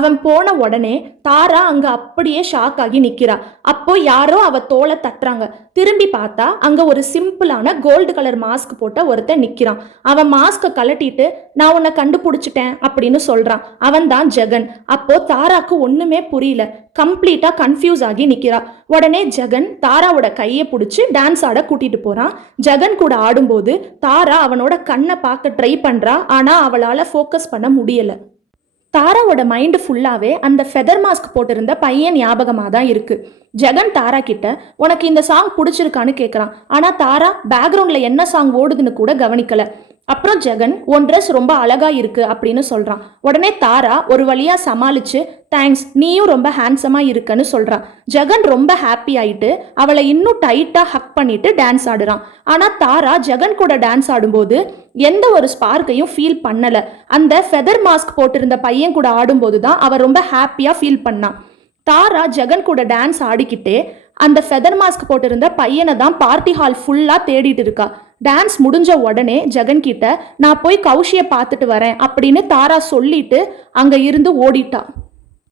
அவன் போன உடனே தாரா அங்க அப்படியே ஷாக் ஆகி நிக்கிறா. அப்போ யாரோ அவ தோலை தட்டுறாங்க. திரும்பி பார்த்தா அங்க ஒரு சிம்பிளான கோல்டு கலர் மாஸ்க் போட்ட ஒருத்தன் நிக்கிறான். அவன் மாஸ்க கலட்டிட்டு நான் உன்னை கண்டுபிடிச்சிட்டேன் அப்படின்னு சொல்றான். அவன் தான் ஜெகன். அப்போ தாராக்கு ஒண்ணுமே புரியல, கம்ப்ளீட்டா கன்ஃபியூஸ் ஆகி நிக்கிறா. உடனே ஜெகன் தாராவோட கையை பிடிச்சி டான்ஸ் ஆட கூட்டிட்டு போறான். ஜெகன் கூட ஆடும்போது தாரா அவனோட கண்ணை பார்க்க ட்ரை பண்றா. ஆனா அவளால ஃபோக்கஸ் பண்ண முடியல. தாராவோட மைண்டு ஃபுல்லாவே அந்த ஃபெதர் மாஸ்க் போட்டிருந்த பையன் ஞாபகமாக தான் இருக்கு. ஜெகன் தாரா கிட்ட உனக்கு இந்த சாங் பிடிச்சிருக்கான்னு கேட்குறான். ஆனால் தாரா பேக்ரவுண்டில் என்ன சாங் ஓடுதுன்னு கூட கவனிக்கல. அப்புறம் ஜெகன் உன் ட்ரெஸ் ரொம்ப அழகா இருக்கு அப்படின்னு சொல்றான். உடனே தாரா ஒரு வழியா சமாளிச்சு தேங்க்ஸ், நீயும் ரொம்ப ஹேண்ட்ஸமா இருக்குன்னு சொல்றான். ஜெகன் ரொம்ப ஹாப்பி ஆயிட்டு அவளை இன்னும் டைட்டா ஹக் பண்ணிட்டு டான்ஸ் ஆடுறான். ஆனா தாரா ஜெகன் கூட டான்ஸ் ஆடும்போது எந்த ஒரு ஸ்பார்க்கையும் ஃபீல் பண்ணல. அந்த ஃபெதர் மாஸ்க் போட்டிருந்த பையன் கூட ஆடும்போது தான் அவ ரொம்ப ஹாப்பியா ஃபீல் பண்ணான். தாரா ஜெகன் கூட டான்ஸ் ஆடிக்கிட்டே அந்த ஃபெதர் மாஸ்க் போட்டிருந்த பையனை தான் பார்ட்டி ஹால் ஃபுல்லா தேடிட்டு இருக்கா. டான்ஸ் முடிஞ்ச உடனே ஜெகன் கிட்ட நான் போய் கௌஷியை பார்த்துட்டு வரேன் அப்படின்னு தாரா சொல்லிட்டு அங்க இருந்து ஓடிட்டா.